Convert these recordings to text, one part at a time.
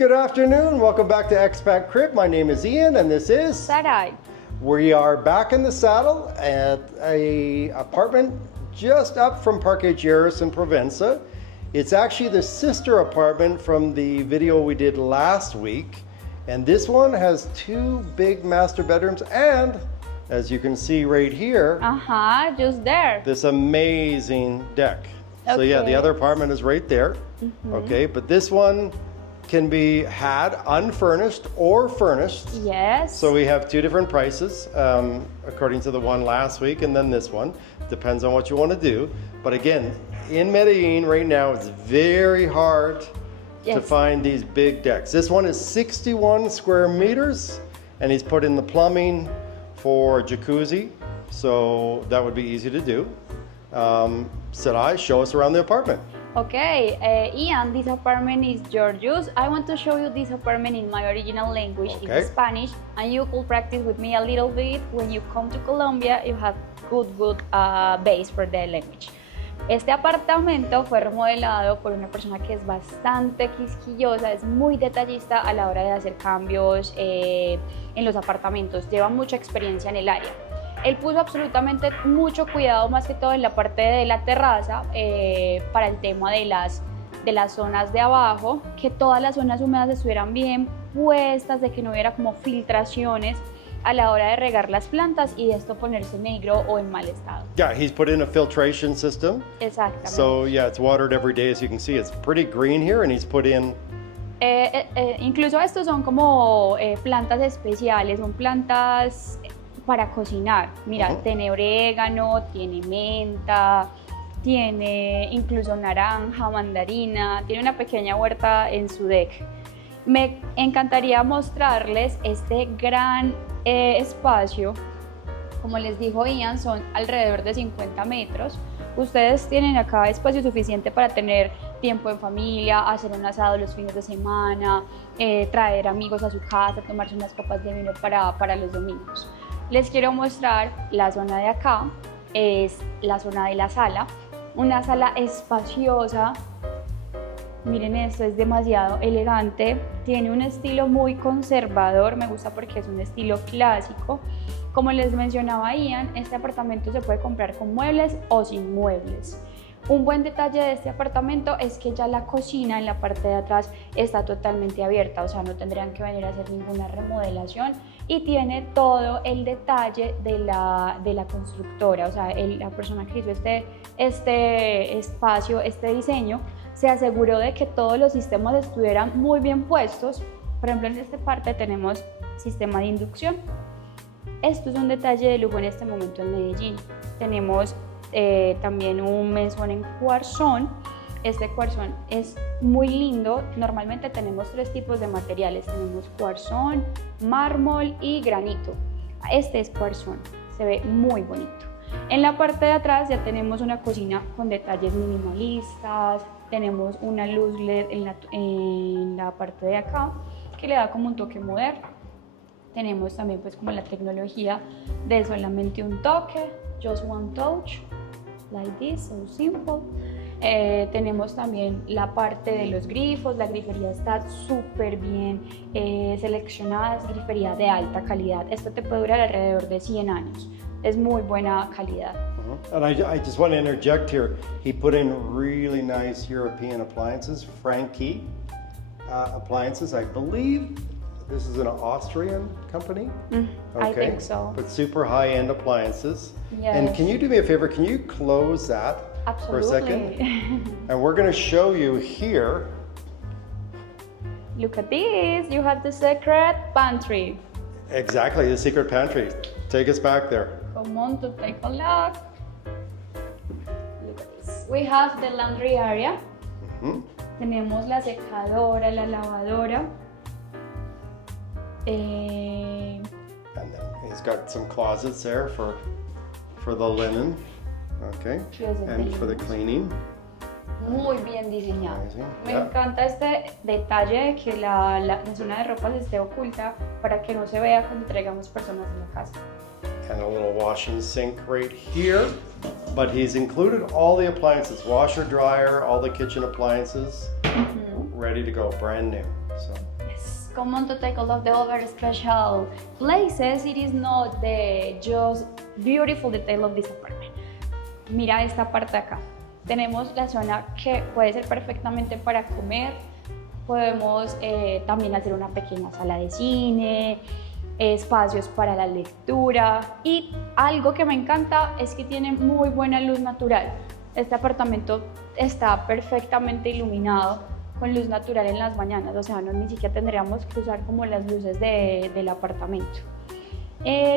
Good afternoon. Welcome back to Expat Crib. My name is Ian and this is Sarai. We are back in the saddle at a apartment just up from Parque Lleras in Provenza. It's actually the sister apartment from the video we did last week. And this one has two big master bedrooms and, as you can see right here, Just there. this amazing deck. So yeah, the other apartment is right there. Okay, but this one can be had unfurnished or furnished. Yes. So we have two different prices, according to the one last week and then this one. Depends on what you want to do. But again, in Medellin right now, it's very hard to find these big decks. This one is 61 square meters and he's put in the plumbing for jacuzzi. So that would be easy to do. Sarai, show us around the apartment. Okay, Ian, this apartment is gorgeous. I want to show you this apartment in my original language, in Spanish, and you could practice with me a little bit. When you come to Colombia, you have good base for the language. Este apartamento fue remodelado por una persona que es bastante quisquillosa, es muy detallista a la hora de hacer cambios en los apartamentos, lleva mucha experiencia en el área. Él puso absolutamente mucho cuidado, más que todo en la parte de la terraza, para el tema de las zonas de abajo, que todas las zonas húmedas estuvieran bien puestas, de que no hubiera como filtraciones a la hora de regar las plantas y esto ponerse negro o en mal estado. Yeah, he's put in a filtration system. Exactamente. So yeah, it's watered every day, as you can see. It's pretty green here, and he's put in... Incluso estos son como plantas especiales, son plantas para cocinar. Mira, tiene orégano, tiene menta, tiene incluso naranja, mandarina, tiene una pequeña huerta en su deck. Me encantaría mostrarles este gran espacio. Como les dijo Ian, son alrededor de 50 metros. Ustedes tienen acá espacio suficiente para tener tiempo en familia, hacer un asado los fines de semana, traer amigos a su casa, tomarse unas copas de vino para los domingos. Les quiero mostrar la zona de acá, es la zona de la sala, una sala espaciosa. Miren esto, es demasiado elegante, tiene un estilo muy conservador, me gusta porque es un estilo clásico. Como les mencionaba Ian, este apartamento se puede comprar con muebles o sin muebles. Un buen detalle de este apartamento es que ya la cocina en la parte de atrás está totalmente abierta, o sea, no tendrían que venir a hacer ninguna remodelación y tiene todo el detalle de la constructora, o sea, la persona que hizo este espacio, este diseño, se aseguró de que todos los sistemas estuvieran muy bien puestos. Por ejemplo, en esta parte tenemos sistema de inducción. Esto es un detalle de lujo en este momento en Medellín. Tenemos también un mesón en cuarzón. Este cuarzón es muy lindo. Normalmente tenemos tres tipos de materiales. Tenemos cuarzón, mármol y granito. Este es cuarzón, se ve muy bonito. En la parte de atrás ya tenemos una cocina con detalles minimalistas. Tenemos una luz LED en la parte de acá que le da como un toque moderno. Tenemos también pues como la tecnología de solamente un toque, just one touch, like this, so simple. Tenemos también la parte de los grifos, la grifería está súper bien seleccionada, es grifería de alta calidad. Esto te puede durar alrededor de 100 años, es muy buena calidad. And I just want to interject here. He put in really nice European appliances, Franke appliances. I believe this is an Austrian company. I think so. But super high-end appliances. Yes. And can you do me a favor? Can you close that for a second? And we're going to show you here. Look at this. You have the secret pantry. Exactly, the secret pantry. Take us back there. Come on to take a look. Look at this. We have the laundry area. Tenemos la secadora, la lavadora. And then he's got some closets there for the linen, okay, and for the cleaning. Muy bien diseñado. Amazing. Me encanta este detalle de que la zona de ropas esté oculta para que no se vea cuando traigamos personas en la casa. And a little washing sink right here, but he's included all the appliances, washer, dryer, all the kitchen appliances, ready to go, brand new. So. Yes, come on to take a look at the other special places. It is not the just beautiful detail of this apartment. Mira esta parte acá. Tenemos la zona que puede ser perfectamente para comer. Podemos también hacer una pequeña sala de cine, espacios para la lectura, y algo que me encanta es que tiene muy buena luz natural. Este apartamento está perfectamente iluminado con luz natural en las mañanas, o sea, no ni siquiera tendríamos que usar como las luces del apartamento.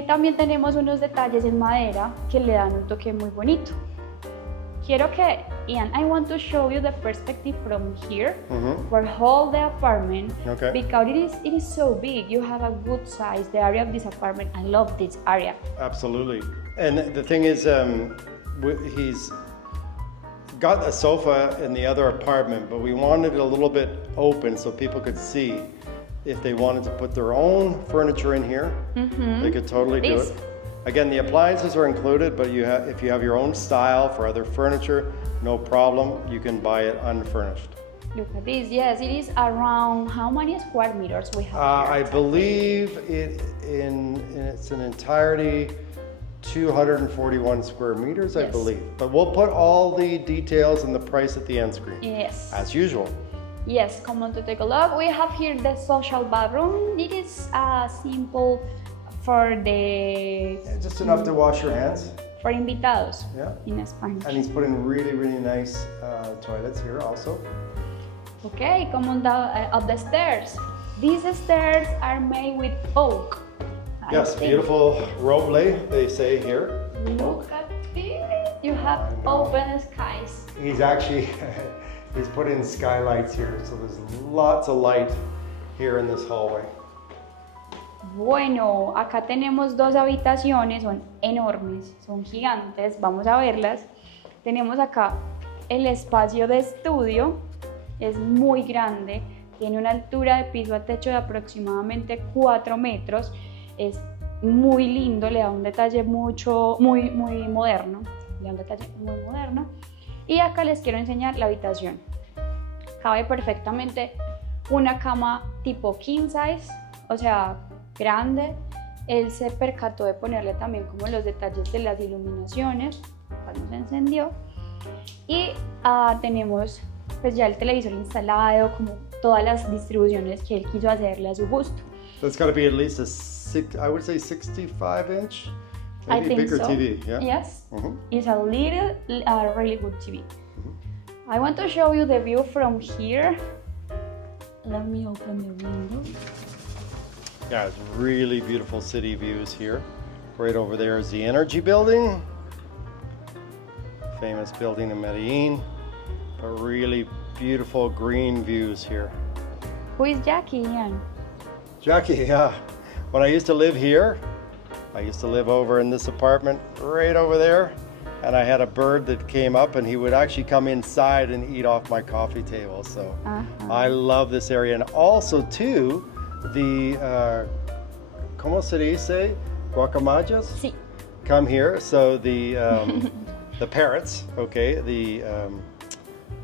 También tenemos unos detalles en madera que le dan un toque muy bonito. Quiero que, Ian, I want to show you the perspective from here for whole the apartment, because it is so big. You have a good size, the area of this apartment. I love this area. Absolutely. And the thing is, he's got a sofa in the other apartment, but we wanted it a little bit open so people could see. If they wanted to put their own furniture in here, they could totally do it. Again, the appliances are included, but if you have your own style for other furniture, no problem. You can buy it unfurnished. Look at this. Yes, it is around how many square meters we have here? I believe in its entirety 241 square meters, I believe. But we'll put all the details and the price at the end screen. Yes. As usual. Yes, come on to take a look. We have here the social bathroom. It is simple for the... Just enough to wash your hands. For invitados, Yeah. in Spanish. And he's put in really, really nice toilets here also. Okay, come on down up the stairs. These stairs are made with oak. Yes, beautiful roble, they say here. Look at this. You have open skies. He's actually, he's put in skylights here, so there's lots of light here in this hallway. Bueno, acá tenemos dos habitaciones, son enormes, son gigantes, vamos a verlas. Tenemos acá el espacio de estudio, es muy grande, tiene una altura de piso a techo de aproximadamente 4 metros, es muy lindo, le da un detalle muy moderno, le da un detalle muy moderno. Y acá les quiero enseñar la habitación. Cabe perfectamente una cama tipo king size, o sea, grande. Él se percató de ponerle también como los detalles de las iluminaciones cuando se encendió, y tenemos pues ya el televisor instalado, como todas las distribuciones que él quiso hacerle a su gusto. That's got to be at least I would say 65 inch, maybe I think bigger so. TV. Yeah. Yes, it's a really good TV. I want to show you the view from here. Let me open the window. Yeah, it's really beautiful city views here. Right over there is the Energy Building, famous building in Medellin, but really beautiful green views here. Who is Jackie, Ian? Jackie, yeah. When I used to live here, I used to live over in this apartment right over there, and I had a bird that came up and he would actually come inside and eat off my coffee table. So I love this area. And also too, the, ¿cómo se dice? Guacamayas? Sí. Come here. So the the parrots, okay, the,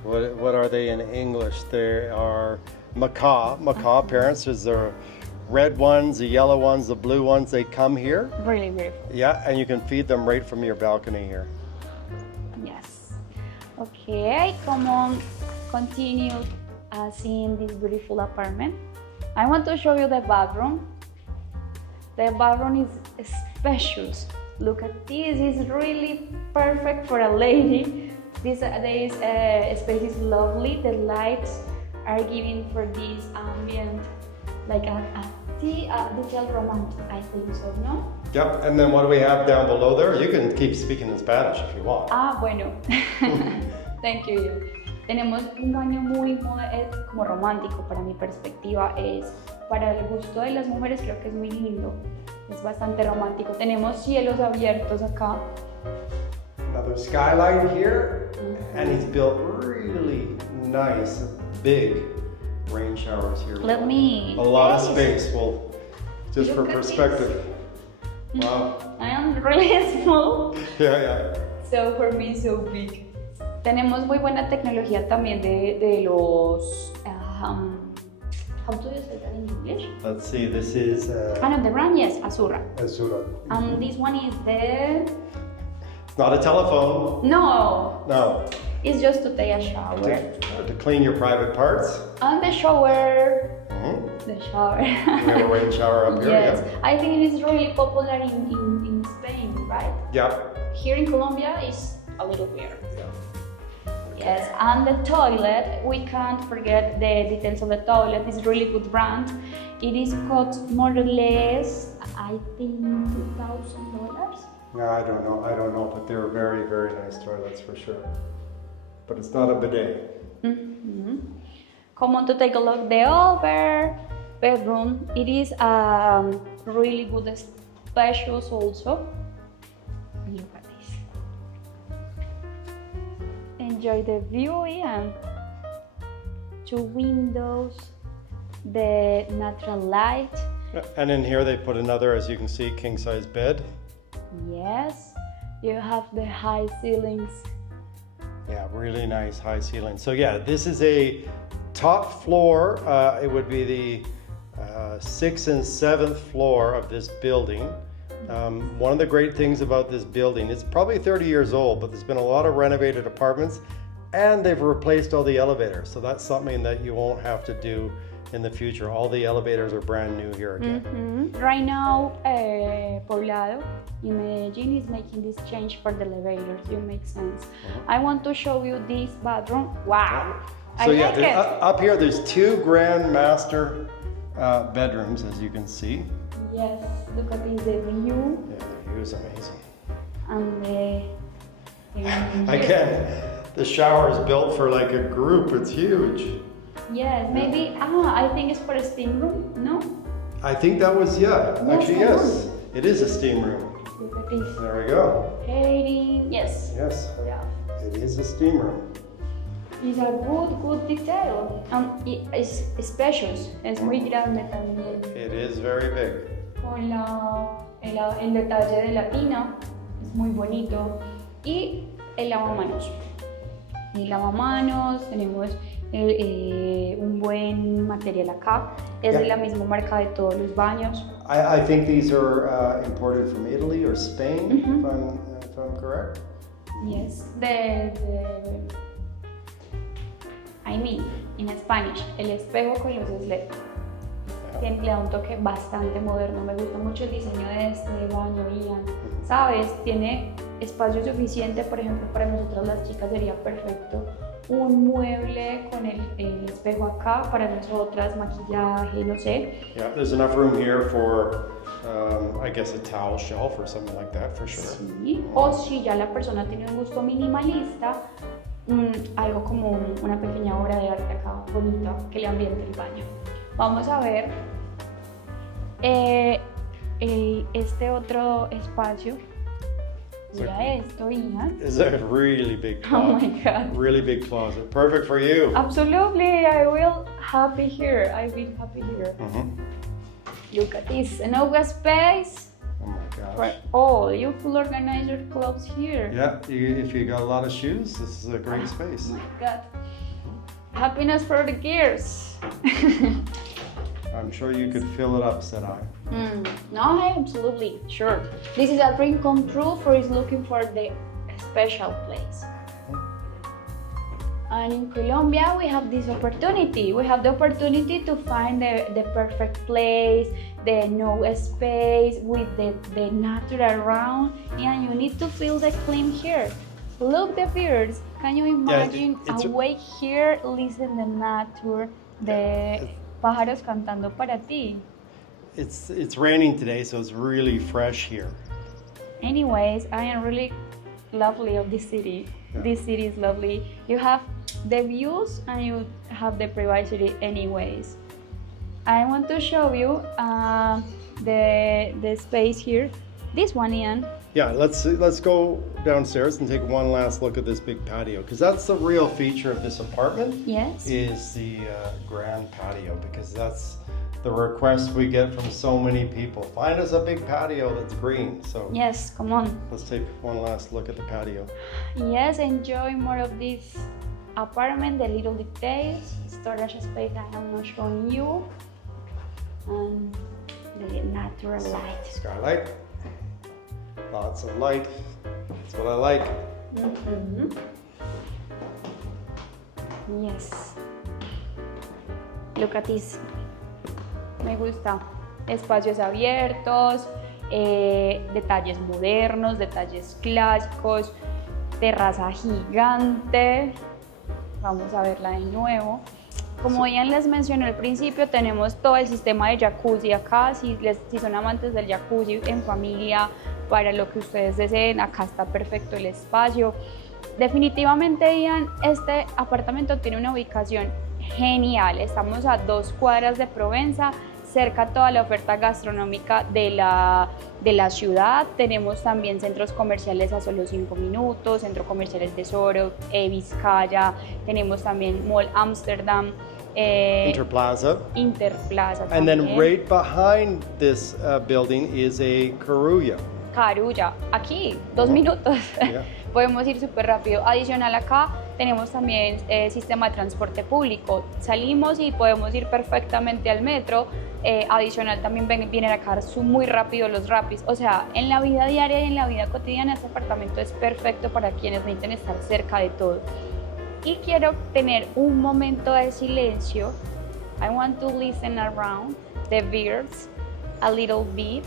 what are they in English? They are macaw parrots. There's the red ones, the yellow ones, the blue ones. They come here. Really beautiful. Yeah, and you can feed them right from your balcony here. Yes. Okay, come on, continue seeing this beautiful apartment. I want to show you the bathroom. The bathroom is spacious. Look at this, it's really perfect for a lady. This space is lovely. The lights are giving for this ambient like a detailed romantic, I think so, no? Yep, and then what do we have down below there? You can keep speaking in Spanish if you want. Bueno. Thank you. Tenemos un baño muy como romántico para mi perspectiva, es para el gusto de las mujeres, creo que es muy lindo, es bastante romántico. Tenemos cielos abiertos acá. Another skylight here, and he's built really nice, big rain showers here. Let me. A lot of space, well, just for Look at perspective. Wow. I am really small. Yeah. So for me, so big. Tenemos muy buena tecnología también de los, how do you say that in English? Let's see, this is No, the brand, yes, Azura. Azura. And this one is the... It's not a telephone. No, No. it's just to take a shower. To clean your private parts. And the shower. Mm-hmm. The shower. We have a rain shower up here. Yes, Yeah. I think it is really popular in Spain, right? Yeah. Here in Colombia is a little weird. Yeah. Yes, and the toilet, we can't forget the details of the toilet. It's a really good brand. It is cost more or less, I think, $2,000. No, I don't know, but they're very, very nice toilets for sure. But it's not a bidet. Mm-hmm. Come on to take a look. The other bedroom, it is really good spacious also. Look at this. Enjoy the view, Ian. 2 windows, the natural light. And in here they put another, as you can see, king-size bed. Yes, you have the high ceilings. Yeah, really nice high ceiling. So yeah, this is a top floor. It would be the 6th and 7th floor of this building. One of the great things about this building, it's probably 30 years old, but there's been a lot of renovated apartments and they've replaced all the elevators. So that's something that you won't have to do in the future. All the elevators are brand new here again. Mm-hmm. Right now, Poblado in Medellin is making this change for the elevators. It makes sense. I want to show you this bathroom. Wow! So I yeah, like it. up here there's 2 grand master bedrooms, as you can see. Yes, look at this, the view Yeah, the view is amazing. and the... Again, the shower is built for like a group. It's huge. Yes, maybe, I think it's for a steam room, no? I think that was, yeah, actually, Yes, yes. It is a steam room. Look at this. There we go. Heating, yes. Yes, Yeah. it is a steam room. It's a good detail. Es spacious, es muy grande también. It is very big. Con el detalle de la tina, es muy bonito. Y el lavamanos. El lavamanos, tenemos un buen material acá. Es de la misma marca de todos los baños. I think these are imported from Italy or Spain, if I'm correct. Yes, I mean, in Spanish, el espejo con luces LED. Le da un toque bastante moderno. Me gusta mucho el diseño de este baño, Ian. ¿Sabes? Tiene espacio suficiente, por ejemplo, para nosotras las chicas sería perfecto un mueble con el espejo acá, para nosotras, maquillaje, no sé. Yeah, there's enough room here for, I guess, a towel shelf or something like that, for sure. Sí. O si ya la persona tiene un gusto minimalista, algo como una pequeña obra de arte acá, bonita, que le ambiente el baño. Vamos a ver este otro espacio. Mira esto, Ian. It's a really big closet. Oh my God. Really big closet. Perfect for you. Absolutely, I will happy here. I will happy here. Look at this, enough space Oh my gosh. for all. You could organize your clothes here. Yeah, if you got a lot of shoes, this is a great space. Oh my God. Happiness for the gears. I'm sure you could fill it up, said I. No, absolutely, sure. This is a dream come true for is looking for the special place. And in Colombia, we have this opportunity. We have the opportunity to find the perfect place, the no space with the nature around, and you need to feel the clean here. Look the birds. Can you imagine awake here, listen the nature, the pájaros cantando para ti? It's raining today, so it's really fresh here. Anyways, I am really lovely of this city. Yeah. This city is lovely. You have the views and you have the privacy anyways. I want to show you the space here. This one, Ian. Yeah, let's go downstairs and take one last look at this big patio, because that's the real feature of this apartment. Yes. Is the grand patio, because that's the request we get from so many people. Find us a big patio that's green. So yes, come on. Let's take one last look at the patio. Yes, enjoy more of this apartment, the little details, storage space I have not shown you, and the natural light. Skylight. Lots of light. That's what I like. Yes. Look at this. Me gusta. Espacios abiertos, detalles modernos, detalles clásicos, terraza gigante. Vamos a verla de nuevo. Como Ian les mencionó al principio, tenemos todo el sistema de jacuzzi acá. Si son amantes del jacuzzi en familia, para lo que ustedes deseen, acá está perfecto el espacio. Definitivamente, Ian, este apartamento tiene una ubicación genial. Estamos a 2 cuadras de Provenza, cerca a toda la oferta gastronómica de la ciudad. Tenemos también centros comerciales a solo 5 minutos, centro comerciales de Soro, Vizcaya, tenemos también Mall Amsterdam, Interplaza. Interplaza And también. then right behind this building is a Carulla. Carulla, aquí, 2 minutos. Yeah. Podemos ir súper rápido. Adicional acá tenemos también sistema de transporte público. Salimos y podemos ir perfectamente al metro. Adicional también vienen acá muy rápido los rapis. O sea, en la vida diaria y en la vida cotidiana este apartamento es perfecto para quienes necesiten estar cerca de todo. Y quiero tener un momento de silencio. I want to listen around the birds a little bit,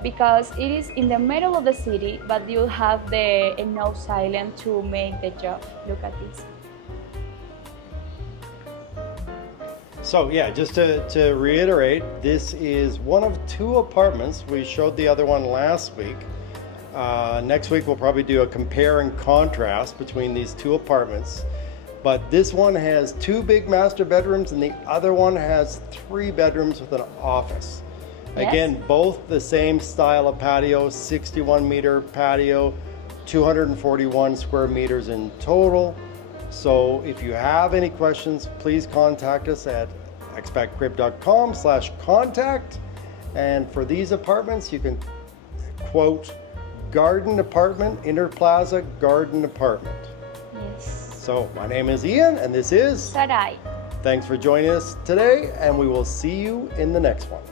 because it is in the middle of the city, but you have the enough silence to make the job. Look at this. So yeah, just to reiterate, this is one of 2 apartments. We showed the other one last week. Next week we'll probably do a compare and contrast between these 2 apartments. But this one has 2 big master bedrooms and the other one has 3 bedrooms with an office. Yes. Again, both the same style of patio, 61-meter patio, 241 square meters in total. So if you have any questions, please contact us at expatcrib.com/contact. And for these apartments, you can quote garden apartment, Interplaza garden apartment. Yes. So my name is Ian and this is Sarai. Thanks for joining us today, and we will see you in the next one.